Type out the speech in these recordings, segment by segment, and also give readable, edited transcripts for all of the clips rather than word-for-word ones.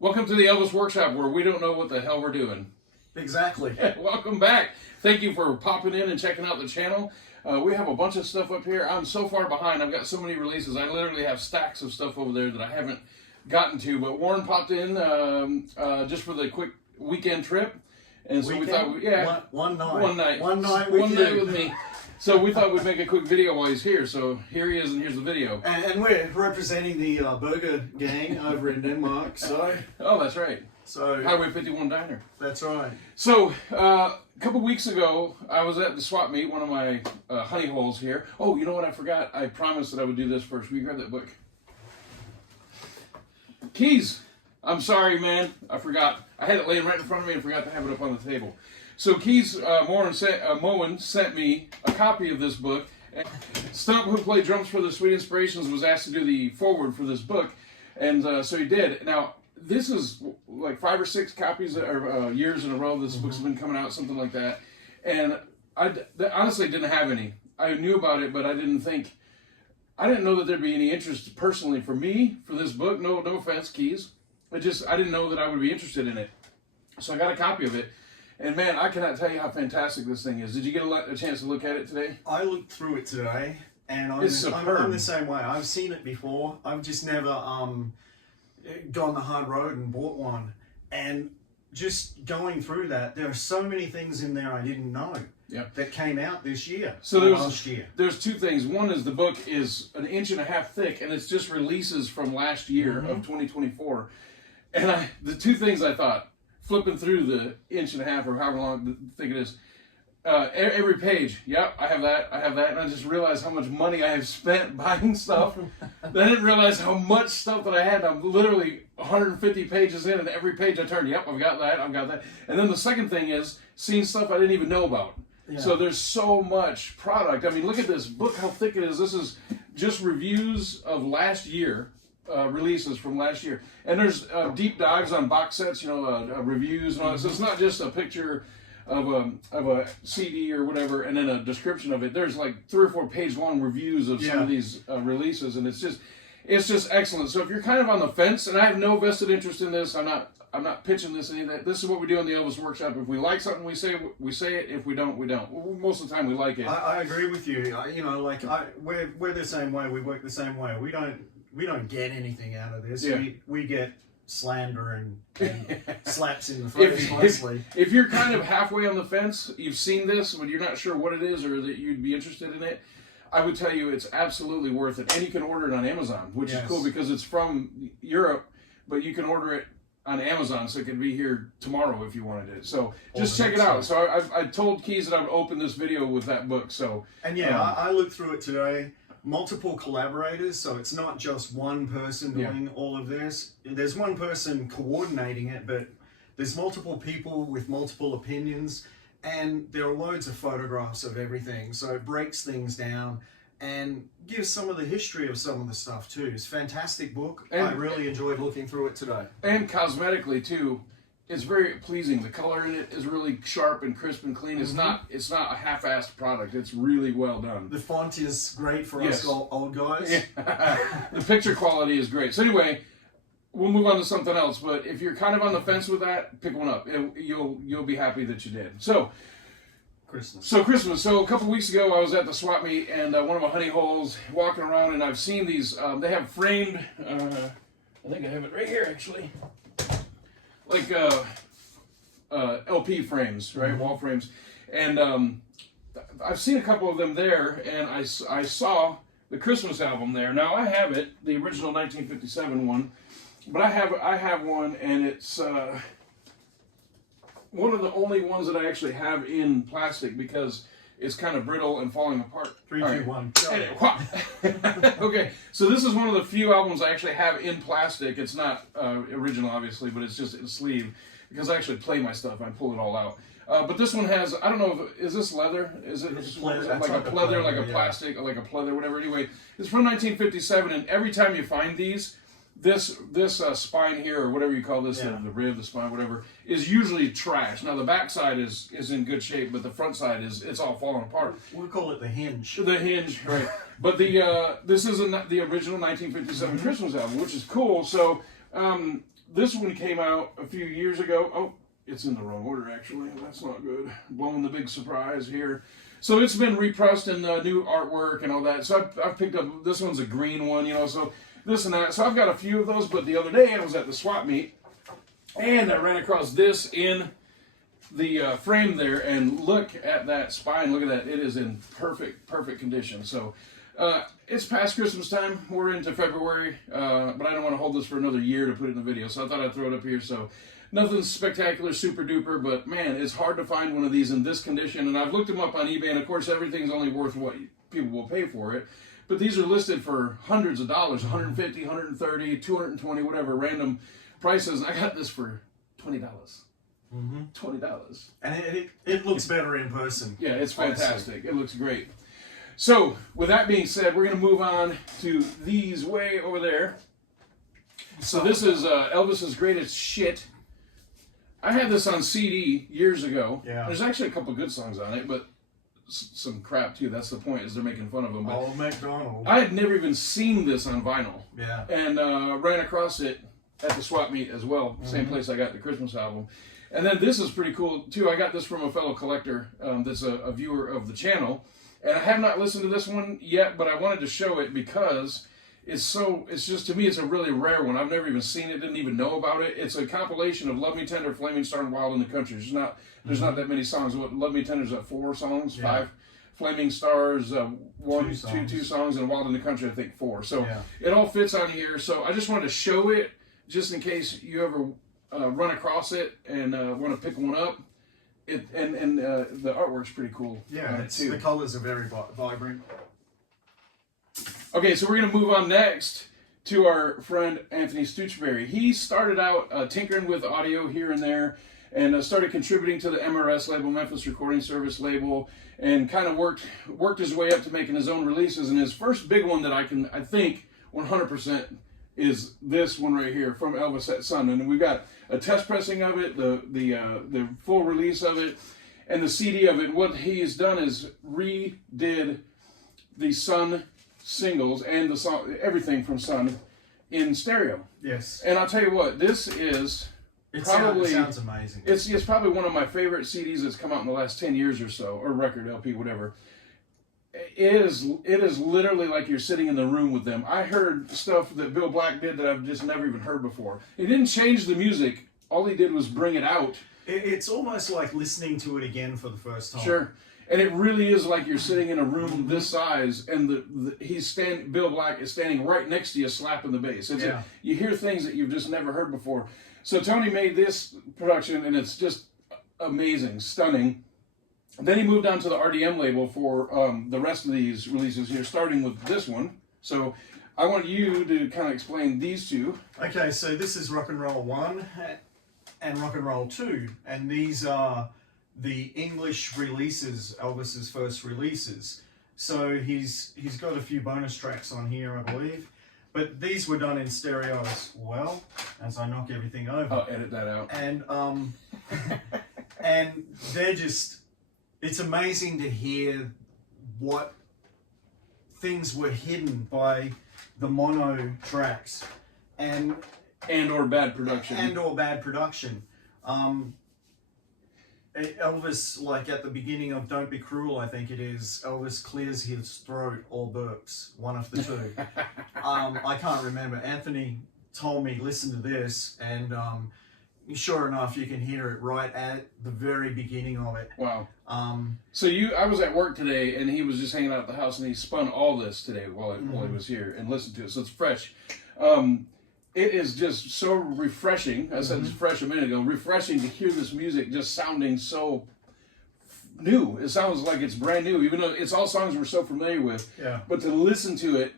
Welcome to the Elvis Workshop, where we don't know what the hell we're doing. Exactly. Welcome back. Thank you for popping in and checking out the channel. We have a bunch of stuff up here. I'm so far behind. I've got so many releases. I literally have stacks of stuff over there that I haven't gotten to. But Warren popped in just for the quick weekend trip. And so we thought, yeah. One night. One night with me. So we thought we'd make a quick video while he's here. So here he is, and here's the video. And we're representing the burger gang over in Denmark. So. Oh, that's right. So Highway 51 Diner. That's right. So a couple weeks ago, I was at the swap meet, one of my honey holes here. Oh, you know what? I forgot. I promised that I would do this first. Will you grab that book? Keys. I'm sorry, man. I forgot. I had it laying right in front of me and forgot to have it up on the table. So Keys Moen sent me a copy of this book. Stump, who played drums for the Sweet Inspirations, was asked to do the foreword for this book, and so he did. Now, this is like 5 or 6 copies or years in a row. This book's been coming out, something like that. And I honestly didn't have any. I knew about it, but I didn't know that there'd be any interest personally for me for this book. No offense, Keys. I didn't know that I would be interested in it. So I got a copy of it. And man, I cannot tell you how fantastic this thing is. Did you get a chance to look at it today? I looked through it today, and I'm the same way. I've seen it before. I've just never gone the hard road and bought one. And just going through that, there are so many things in there I didn't know that came out this year. So last year. There's 2 things. One is the book is 1.5 inches thick, and it's just releases from last year of 2024. And the 2 things I thought, flipping through the 1.5 inches or however long thick it is, every page, yep, I have that, and I just realized how much money I have spent buying stuff. I didn't realize how much stuff that I had. I'm literally 150 pages in, and every page I turned, yep, I've got that. And then the second thing is seeing stuff I didn't even know about. Yeah. So there's so much product. I mean, look at this book, how thick it is. This is just reviews of last year. Releases from last year, and there's deep dives on box sets, reviews and all that. So it's not just a picture of a CD or whatever, and then a description of it. There's like 3 or 4 page long reviews of some of these releases, and it's just excellent. So if you're kind of on the fence, and I have no vested interest in this, I'm not pitching this any of that. This is what we do in the Elvis Workshop. If we like something, we say it. If we don't, we don't. Most of the time, we like it. I agree with you. We're the same way. We work the same way. We don't get anything out of this. Yeah. We get slander and slaps in the face, mostly. If you're kind of halfway on the fence, you've seen this, but you're not sure what it is or that you'd be interested in it, I would tell you it's absolutely worth it. And you can order it on Amazon, which is cool because it's from Europe, but you can order it on Amazon, so it can be here tomorrow if you wanted it. So just check it out. So I told Keys that I would open this video with that book. So I looked through it today. Multiple collaborators, so it's not just one person doing all of this. There's one person coordinating it, but there's multiple people with multiple opinions, and there are loads of photographs of everything, so it breaks things down and gives some of the history of some of the stuff too. It's a fantastic book. I really enjoyed looking through it today. And cosmetically too, it's very pleasing. The color in it is really sharp and crisp and clean. It's not a half-assed product. It's really well done. The font is great for us old guys. Yeah. The picture quality is great. So anyway, we'll move on to something else. But if you're kind of on the fence with that, pick one up. You'll be happy that you did. So Christmas. So a couple weeks ago, I was at the swap meet, and one of my honey holes walking around, and I've seen these. They have framed. I think I have it right here actually. Like LP frames, right? Wall frames. And I've seen a couple of them there, and I saw the Christmas album there. Now I have it, the original 1957 one, but I have one, and it's one of the only ones that I actually have in plastic because it's kind of brittle and falling apart. 3, 2, 1. Okay, so this is one of the few albums I actually have in plastic. It's not original, obviously, but it's just a sleeve because I actually play my stuff. I pull it all out. But this one has, I don't know, is this leather? Is it like a pleather, like a plastic, like a pleather, whatever. Anyway, it's from 1957, and every time you find these, this spine here, or whatever you call this, the rib, the spine, whatever, is usually trash. Now the back side is in good shape, but the front side it's all falling apart. We call it the hinge. The hinge, right? But this is the original 1957 Christmas album, which is cool. So this one came out a few years ago. Oh, it's in the wrong order, actually. That's not good. Blowing the big surprise here. So it's been repressed in new artwork and all that. So I've picked up, this one's a green one, you know, so this and that. So I've got a few of those, but the other day I was at the swap meet, and I ran across this in the frame there, and look at that spine. Look at that. It is in perfect condition. So it's past Christmas time. We're into February, but I don't want to hold this for another year to put it in the video, so I thought I'd throw it up here. So nothing spectacular, super duper, but man, it's hard to find one of these in this condition. And I've looked them up on eBay, and of course everything's only worth what people will pay for it. But these are listed for hundreds of dollars, 150, 130, 220, whatever, random prices. I got this for $20. $20. And it looks better in person. Yeah, it's fantastic. Honestly. It looks great. So, with that being said, we're going to move on to these way over there. So this is Elvis's Greatest Shit. I had this on CD years ago. Yeah. There's actually a couple good songs on it, but some crap too. That's the point, is they're making fun of them. But Old MacDonald. I had never even seen this on vinyl. Yeah. And ran across it at the swap meet as well. Same place I got the Christmas album. And then this is pretty cool too. I got this from a fellow collector that's a viewer of the channel. And I have not listened to this one yet, but I wanted to show it because it's just, to me, it's a really rare one. I've never even seen it, didn't even know about it. It's a compilation of Love Me Tender, Flaming Star, and Wild in the Country. There's not that many songs. What, Love Me Tender's at 4 songs, 5. Flaming Stars, 2 songs, and Wild in the Country, I think 4. So it all fits on here. So I just wanted to show it just in case you ever run across it and want to pick one up. The artwork's pretty cool. Yeah, the colors are very vibrant. Okay, so we're going to move on next to our friend Anthony Stoochberry. He started out tinkering with audio here and there, and started contributing to the MRS label, Memphis Recording Service label, and kind of worked his way up to making his own releases. And his first big one that I think 100% is this one right here from Elvis at Sun. And we've got a test pressing of it, the full release of it, and the CD of it. What he's done is redid the Sun singles and the song, everything from Sun, in stereo. Yes. And I'll tell you what, this is probably, it sounds amazing. It's probably one of my favorite CDs that's come out in the last 10 years or so, or record, LP, whatever. It is literally like you're sitting in the room with them. I heard stuff that Bill Black did that I've just never even heard before. He didn't change the music. All he did was bring it out. It's almost like listening to it again for the first time. Sure. And it really is like you're sitting in a room this size, and Bill Black is standing right next to you, slapping the bass. You hear things that you've just never heard before. So Tony made this production, and it's just amazing, stunning. Then he moved on to the RDM label for the rest of these releases here, starting with this one. So I want you to kind of explain these two. Okay, so this is Rock and Roll 1 and Rock and Roll 2, and these are the English releases, Elvis's first releases. So he's got a few bonus tracks on here, I believe. But these were done in stereo as well, as I knock everything over. I'll edit that out. And and they're just, it's amazing to hear what things were hidden by the mono tracks and or bad production. Elvis, like at the beginning of Don't Be Cruel, I think it is, Elvis clears his throat or burps, one of the two. I can't remember. Anthony told me, listen to this, and sure enough, you can hear it right at the very beginning of it. Wow. So I was at work today, and he was just hanging out at the house, and he spun all this today while he was here and listened to it, so it's fresh. It is just so refreshing. I said it's fresh a minute ago. Refreshing to hear this music just sounding so new. It sounds like it's brand new, even though it's all songs we're so familiar with. Yeah. But to listen to it,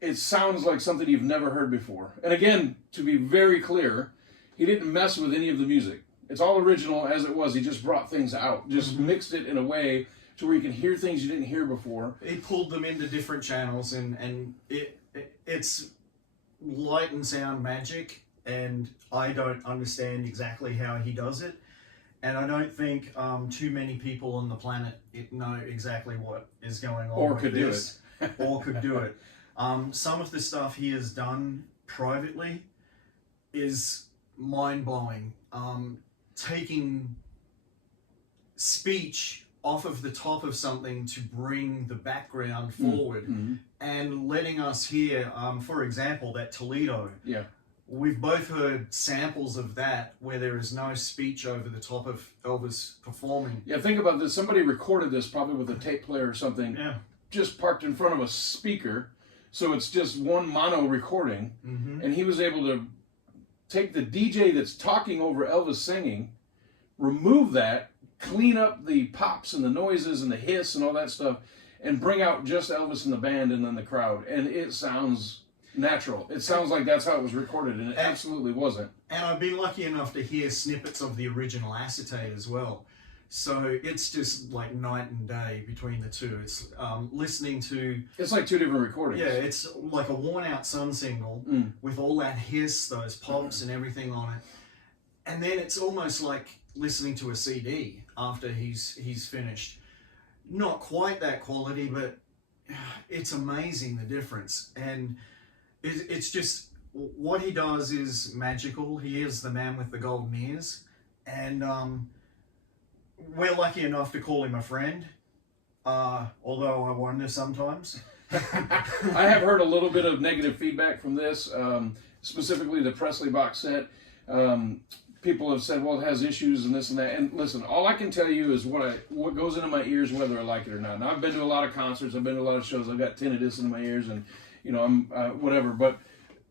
it sounds like something you've never heard before. And again, to be very clear, he didn't mess with any of the music. It's all original as it was. He just brought things out, just mixed it in a way to where you can hear things you didn't hear before. He pulled them into different channels, and it's light and sound magic, and I don't understand exactly how he does it, and I don't think too many people on the planet know exactly what is going on or could do it. Some of the stuff he has done privately is mind-blowing. Taking speech off of the top of something to bring the background forward, and letting us hear, for example, that Toledo. Yeah. We've both heard samples of that where there is no speech over the top of Elvis performing. Yeah, think about this. Somebody recorded this probably with a tape player or something, just parked in front of a speaker, so it's just one mono recording, and he was able to take the DJ that's talking over Elvis singing, remove that, clean up the pops and the noises and the hiss and all that stuff, and bring out just Elvis and the band and then the crowd. And it sounds natural. It sounds like that's how it was recorded, and it absolutely wasn't. And I've been lucky enough to hear snippets of the original acetate as well. So it's just like night and day between the two. It's listening to... It's like two different recordings. Yeah, it's like a Worn Out Sun single with all that hiss, those pops and everything on it. And then it's almost like listening to a CD after he's finished. Not quite that quality, but it's amazing the difference. And it's just, what he does is magical. He is the man with the golden ears. And we're lucky enough to call him a friend, although I wonder sometimes. I have heard a little bit of negative feedback from this, specifically the Presley box set. People have said, well, it has issues and this and that. And listen, all I can tell you is what goes into my ears, whether I like it or not. Now, I've been to a lot of concerts. I've been to a lot of shows. I've got tinnitus in my ears, and I'm whatever. But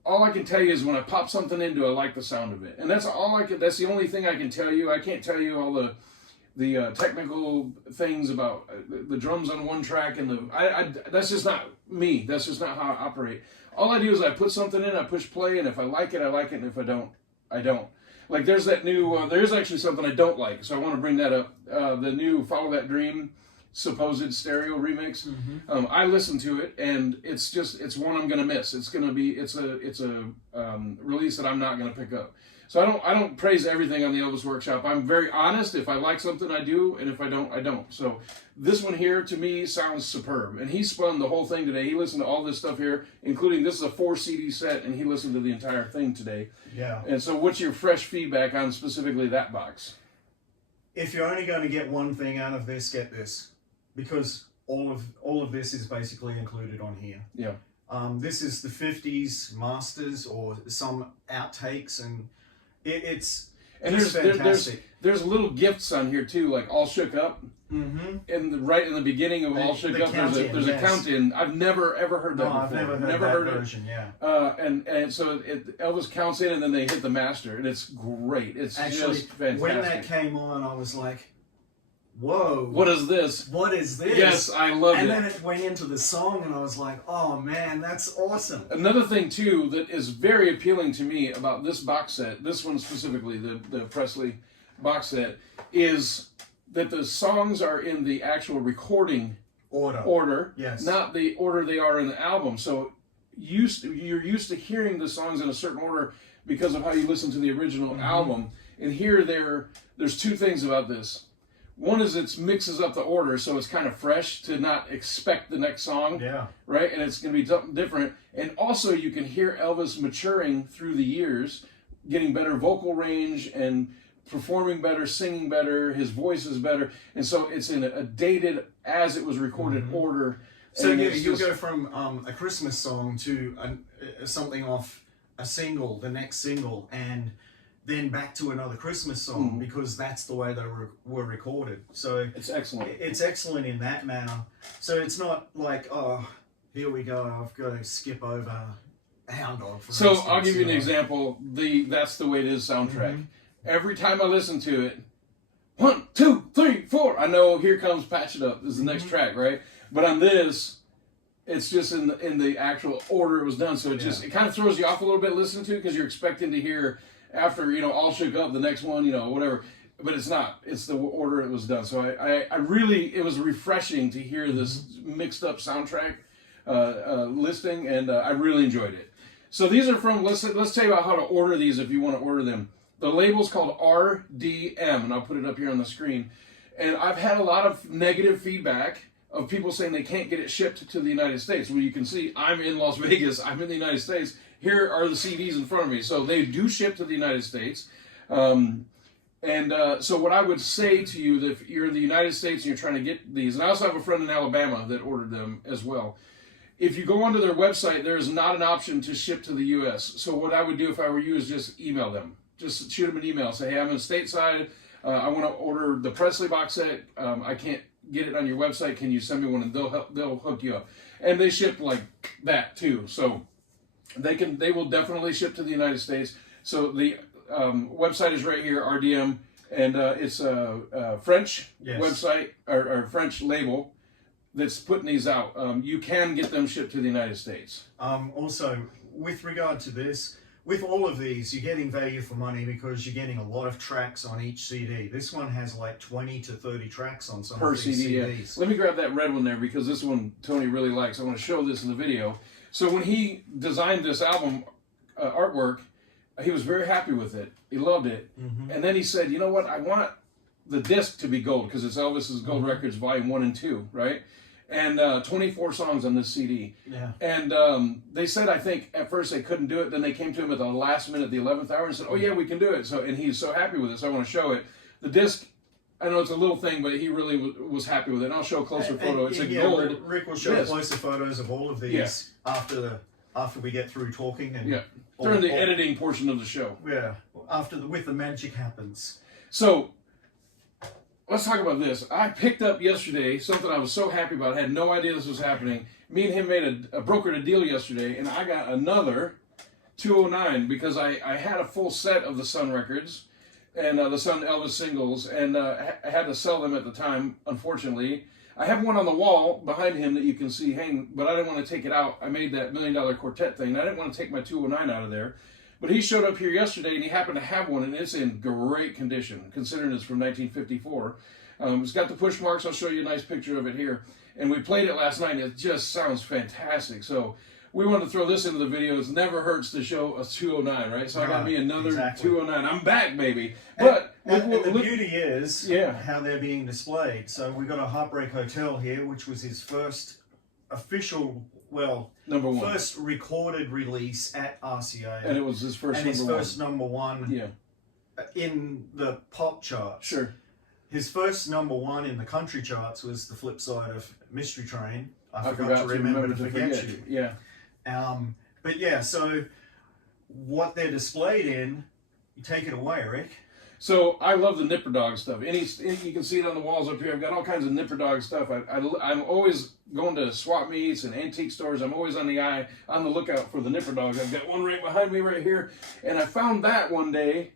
all I can tell you is when I pop something into it, I like the sound of it, and that's all I can. That's the only thing I can tell you. I can't tell you all the technical things about the drums on one track and that's just not me. That's just not how I operate. All I do is I put something in, I push play, and if I like it, I like it, and if I don't, I don't. Like there's that new, there's actually something I don't like, so I want to bring that up. The new Follow That Dream supposed stereo remix. I listened to it, and it's one I'm gonna miss. It's a release that I'm not gonna pick up. So I don't praise everything on the Elvis Workshop. I'm very honest. If I like something, I do, and if I don't, I don't. So this one here, to me, sounds superb. And he spun the whole thing today. He listened to all this stuff here, including this is a 4 CD set, and he listened to the entire thing today. Yeah. And so what's your fresh feedback on specifically that box? If you're only going to get one thing out of this, get this. Because all of this is basically included on here. Yeah. This is the 50s masters or some outtakes, and it's fantastic. There's little gifts on here too, like All Shook Up. Right in the beginning of All Shook Up, there's a count-in. I've never ever heard that before. I've never heard that version. Yeah. And so Elvis counts in, and then they hit the master, and it's great. It's actually just fantastic. When that came on, I was like, whoa. What is this? What is this? Yes, I loved it. And then it went into the song, and I was like, oh man, that's awesome. Another thing, too, that is very appealing to me about this box set, this one specifically, the Presley box set, is that the songs are in the actual recording order, yes, not the order they are in the album. So you're used to hearing the songs in a certain order because of how you listen to the original album. And here there's two things about this. One is it mixes up the order, so it's kind of fresh to not expect the next song, right? And it's going to be something different. And also you can hear Elvis maturing through the years, getting better vocal range and performing better, singing better, his voice is better. And so it's in a dated, as it was recorded order. So you'll go from a Christmas song to something off a single, the next single, and then back to another Christmas song, because that's the way they were recorded. So it's excellent. It's excellent in that manner. So it's not like, oh, here we go, I've got to skip over Hound Dog, for instance. I'll give you an example. That's the way it is soundtrack. Every time I listen to it, 1, 2, 3, 4, I know here comes Patch It Up. This is the next track, right? But on this, it's just in the actual order it was done. So it kind of throws you off a little bit listening to it, because you're expecting to hear after, All Shook Up, the next one, whatever. But it's not. It's the order it was done. So I really, it was refreshing to hear this mixed up soundtrack listing, and I really enjoyed it. So these are from, let's tell you about how to order these if you want to order them. The label's called RDM, and I'll put it up here on the screen. And I've had a lot of negative feedback of people saying they can't get it shipped to the United States. Well, you can see I'm in Las Vegas, I'm in the United States. here are the CDs in front of me. So they do ship to the United States. So what I would say to you, that if you're in the United States and you're trying to get these, and I also have a friend in Alabama that ordered them as well. If you go onto their website, there is not an option to ship to the U.S. So what I would do if I were you is just email them. Just shoot them an email. Say, hey, I'm in stateside. I want to order the Presley box set. I can't get it on your website. Can you send me one? And they'll hook you up. And they ship like that too. So they will definitely ship to the United States. So the website is right here, RDM, and it's a French website or French label that's putting these out. You can get them shipped to the United States. Also, with regard to this, with all of these, you're getting value for money because you're getting a lot of tracks on each CD. This one has like 20 to 30 tracks on some per of these CD. CDs. Yeah. Let me grab that red one there because this one Tony really likes. I want to show this in the video. So when he designed this album artwork, he was very happy with it. He loved it. Mm-hmm. And then he said, you know what? I want the disc to be gold because it's Elvis's Gold Records Volume 1 and 2, right? And 24 songs on this CD. Yeah. And they said, I think, at first they couldn't do it. Then they came to him at the last minute, the 11th hour, and said, oh, yeah, we can do it. So, and he's so happy with it, so I want to show it. The disc, I know it's a little thing, but he really was happy with it. And I'll show a closer photo. It's a gold Rick will show disc. Closer photos of all of these after we get through talking. And during the editing portion of the show. Yeah, with the magic happens. So, let's talk about this. I picked up yesterday something I was so happy about. I had no idea this was happening. Me and him made a brokered a deal yesterday, and I got another 209 because I had a full set of the Sun records and the Sun Elvis singles, and I had to sell them at the time, unfortunately. I have one on the wall behind him that you can see hang, but I didn't want to take it out. I made that $1 Million Quartet thing, and I didn't want to take my 209 out of there. But he showed up here yesterday, and he happened to have one, and it's in great condition, considering it's from 1954. It's got the push marks. I'll show you a nice picture of it here. And we played it last night, and it just sounds fantastic. So we wanted to throw this into the video. It never hurts to show a 209, right? So I got me another 209. I'm back, baby. But and the beauty is how they're being displayed. So we got a Heartbreak Hotel here, which was his first official, first recorded release at RCA. And it was his first number one in the pop charts. Sure. His first number one in the country charts was the flip side of Mystery Train. I forgot to remember to forget you. Yeah. But yeah, so what they're displayed in, you take it away, Rick. So I love the Nipper Dog stuff. You can see it on the walls up here. I've got all kinds of Nipper Dog stuff. I'm always going to swap meets and antique stores. I'm always on the lookout for the Nipper Dogs. I've got one right behind me right here. And I found that one day,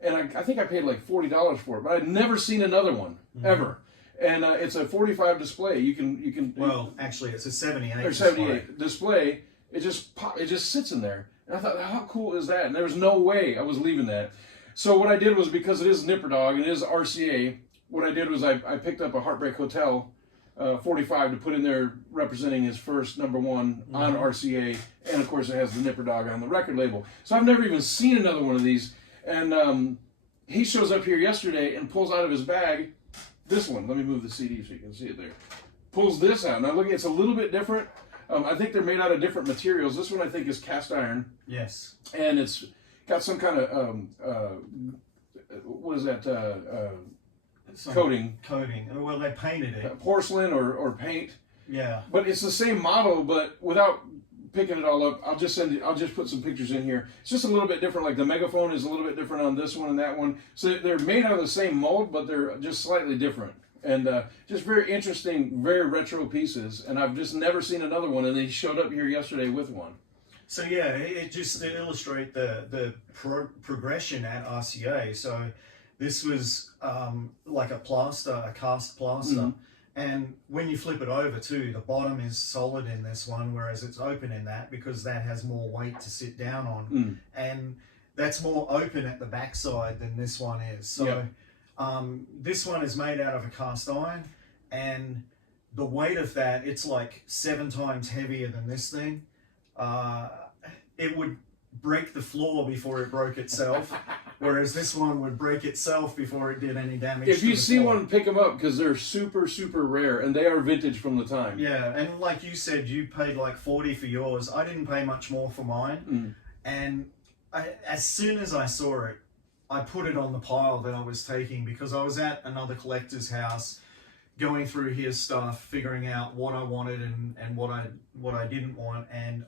and I think I paid like $40 for it, but I'd never seen another one, ever. And it's a 45 display. You can. Well, actually, it's a 78. Or 78 display. It just sits in there. And I thought, how cool is that? And there was no way I was leaving that. So what I did was, because it is Nipper Dog and it is RCA, what I did was I picked up a Heartbreak Hotel 45 to put in there representing his first number one on RCA. And of course it has the Nipper Dog on the record label. So I've never even seen another one of these. And he shows up here yesterday and pulls out of his bag this one. Let me move the CD so you can see it there. Pulls this out. Now look, it's a little bit different. I think they're made out of different materials. This one I think is cast iron. Yes. And it's got some kind of what is that? Coating. Coating. Well, they painted it. Porcelain or paint. Yeah. But it's the same model, but without picking it all up, I'll just put some pictures in here. It's just a little bit different. Like the megaphone is a little bit different on this one and that one. So they're made out of the same mold, but they're just slightly different. And just very interesting, very retro pieces. And I've just never seen another one. And they showed up here yesterday with one. So yeah, it just to illustrate the progression at RCA. So this was like a cast plaster. And when you flip it over too, the bottom is solid in this one, whereas it's open in that because that has more weight to sit down on. And that's more open at the backside than this one is. So this one is made out of a cast iron, and the weight of that, it's like 7 times heavier than this thing. It would break the floor before it broke itself, whereas this one would break itself before it did any damage. If you see one, pick them up because they're super, super rare and they are vintage from the time. Yeah, and like you said, you paid like $40 for yours. I didn't pay much more for mine. And as soon as I saw it, I put it on the pile that I was taking, because I was at another collector's house going through his stuff, figuring out what I wanted and what I didn't want. And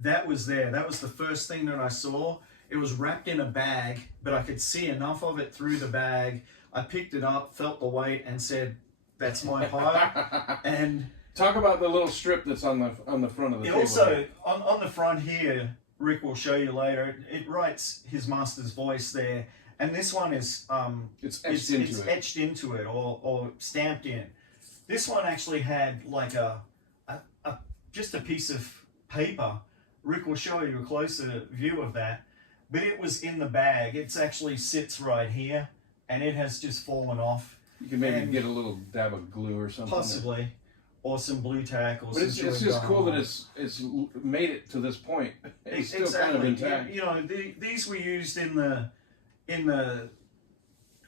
that was there. That was the first thing that I saw. It was wrapped in a bag, but I could see enough of it through the bag. I picked it up, felt the weight, and said, "That's my pile." And talk about the little strip that's on the front of the table. Also, on the front here, Rick will show you later, it writes his master's voice there. And this one is it's etched into it or stamped in. This one actually had like just a piece of paper. Rick will show you a closer view of that. But it was in the bag. It actually sits right here, and it has just fallen off. You can maybe get a little dab of glue or something. Possibly. Or some blue tack, or but it's just cool that it's made it to this point. It's still kind of intact. You know, these were used in the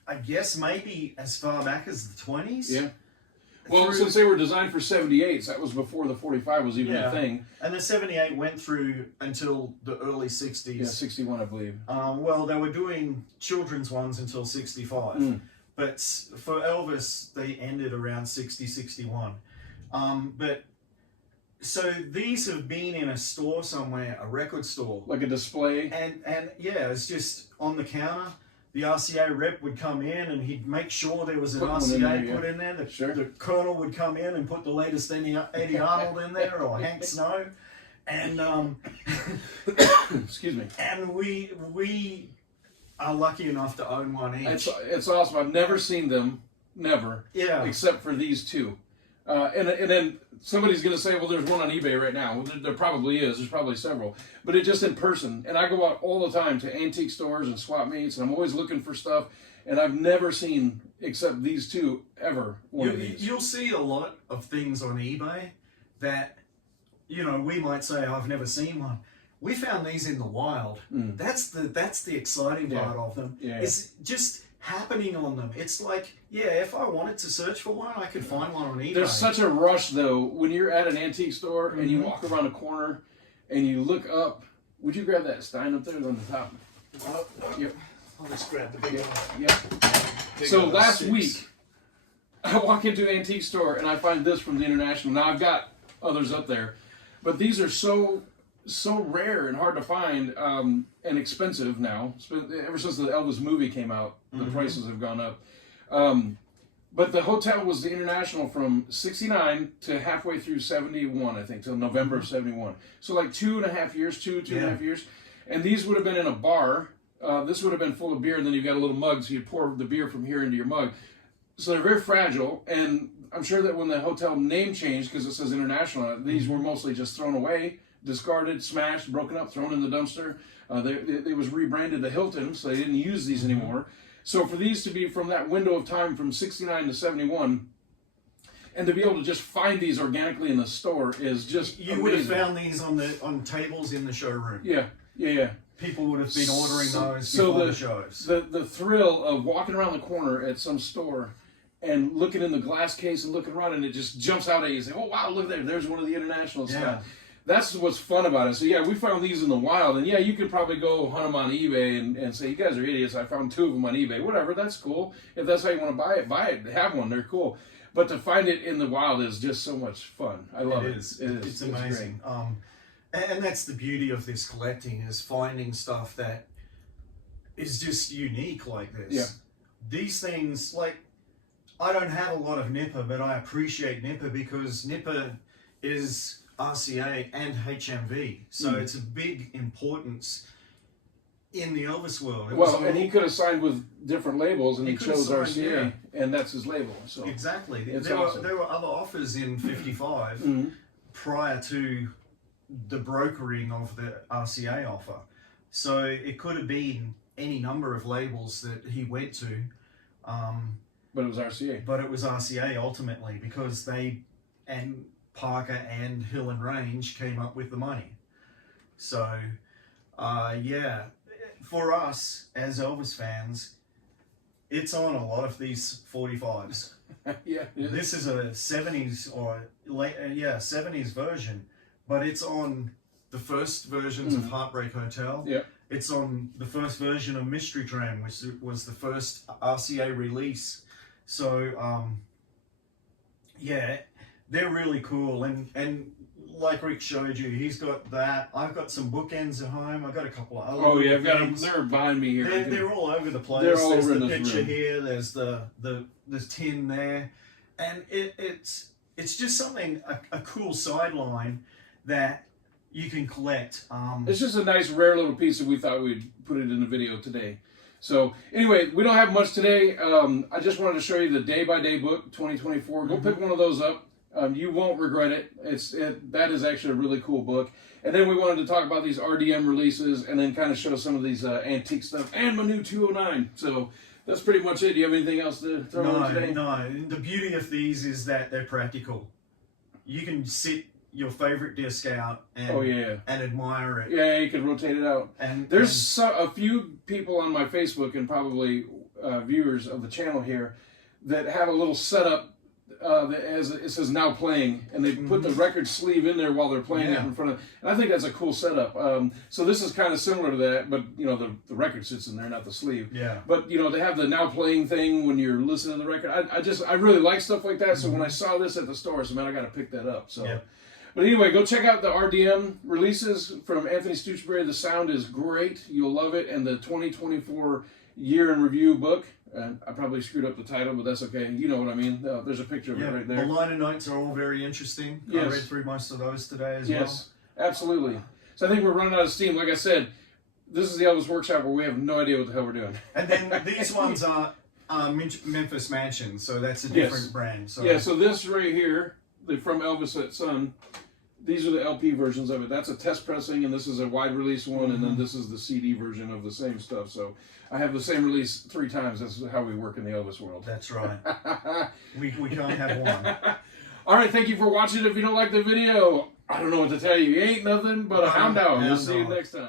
I guess maybe as far back as the 20s. Yeah. Well, since they were designed for 78s, that was before the 45 was even a thing. And the 78 went through until the early 60s. Yeah, 61, I believe. Well, they were doing children's ones until 65. But for Elvis, they ended around 60, 61. But so these have been in a store somewhere, a record store, like a display, and yeah, it's just on the counter. The RCA rep would come in and he'd make sure there was an RCA put in there. The colonel would come in and put the latest Eddie Arnold in there, or Hank Snow, and excuse me. And we are lucky enough to own one each. It's awesome. I've never seen them, never. Yeah. Except for these two. And then somebody's going to say, well, there's one on eBay right now. Well, there probably is. There's probably several. But it's just in person. And I go out all the time to antique stores and swap meets, and I'm always looking for stuff. And I've never seen, except these two, ever one of these. You'll see a lot of things on eBay that, you know, we might say, I've never seen one. We found these in the wild. That's the exciting part of them. Yeah. It's just happening on them. It's like, yeah, if I wanted to search for one, I could find one on eBay. There's such a rush, though, when you're at an antique store and you walk around a corner and you look up. Would you grab that Stein up there on the top? Yep. I'll just grab the big one. Yep. So last week, I walk into an antique store and I find this from the International. Now, I've got others up there, but these are so rare and hard to find and expensive now. Ever since the Elvis movie came out, the prices have gone up. But the hotel was the International from 69 to halfway through 71, I think, till November of 71. So like 2.5 years, two and a half years. And these would have been in a bar. This would have been full of beer, and then you've got a little mug, so you pour the beer from here into your mug. So they're very fragile, and I'm sure that when the hotel name changed, because it says International, these were mostly just thrown away, discarded, smashed, broken up, thrown in the dumpster. They was rebranded the Hilton, so they didn't use these anymore. So for these to be from that window of time from 69 to 71, and to be able to just find these organically in the store is just You would have found these on tables in the showroom. Yeah. People would have been ordering those before the shows. The thrill of walking around the corner at some store and looking in the glass case and looking around, and it just jumps out at you and say, oh wow, look there, there's one of the International stuff. That's what's fun about it. So yeah, we found these in the wild, and yeah, you could probably go hunt them on eBay and say, you guys are idiots, I found 2 of them on eBay. Whatever, that's cool. If that's how you want to buy it, have one, they're cool. But to find it in the wild is just so much fun. I love it. It's amazing. And that's the beauty of this collecting, is finding stuff that is just unique like this. Yeah. These things, like, I don't have a lot of Nipper, but I appreciate Nipper because Nipper is RCA and HMV. So it's a big importance in the Elvis world. And he could have signed with different labels, and he chose RCA, and that's his label. So exactly. Awesome. There were other offers in 55 prior to the brokering of the RCA offer. So it could have been any number of labels that he went to. But it was RCA. But it was RCA ultimately, because they, and Parker and Hill and Range came up with the money. So, yeah, for us as Elvis fans, it's on a lot of these 45s. Yeah. This is a 70s or late, 70s version, but it's on the first versions of Heartbreak Hotel. Yeah. It's on the first version of Mystery Train, which was the first RCA release. So, yeah, they're really cool. And like Rick showed you, he's got that. I've got some bookends at home. I've got a couple of other Oh yeah, I've got them. things. They're behind me here. They're all over the place. They're all there's over the in this picture room. here. There's the tin there, and it's just something a cool sideline that you can collect. It's just a nice, rare little piece that we thought we'd put it in the video today. So anyway, we don't have much today. I just wanted to show you the Day by Day book 2024. Go pick one of those up. You won't regret it. That is actually a really cool book. And then we wanted to talk about these RDM releases and then kind of show some of these antique stuff and my new 209. So that's pretty much it. Do you have anything else to throw in today? No. The beauty of these is that they're practical. You can sit your favorite disc out and admire it. Yeah, you can rotate it out. And there's a few people on my Facebook and probably viewers of the channel here that have a little setup that it says now playing, and they put the record sleeve in there while they're playing it in front of. And I think that's a cool setup. So this is kind of similar to that, but you know the record sits in there, not the sleeve. Yeah. But you know they have the now playing thing when you're listening to the record. I really like stuff like that. So when I saw this at the store, I said, man, I got to pick that up. So. Yeah. But anyway, go check out the RDM releases from Anthony Stutchberry. The sound is great. You'll love it. And the 2024 year in review book. I probably screwed up the title, but that's okay. You know what I mean. There's a picture of it right there. The liner notes are all very interesting. Yes. I read through most of those today as well. Yes, absolutely. So I think we're running out of steam. Like I said, this is the Elvis Workshop where we have no idea what the hell we're doing. And then these ones are Memphis Mansion, so that's a different brand. So. Yeah, so this right here, from Elvis at Son, these are the LP versions of it. That's a test pressing, and this is a wide release one, and then this is the CD version of the same stuff. So I have the same release 3 times. That's how we work in the Elvis world. That's right. we can't have one. All right, thank you for watching. If you don't like the video, I don't know what to tell you. You ain't nothing but a hound dog. We'll see you next time.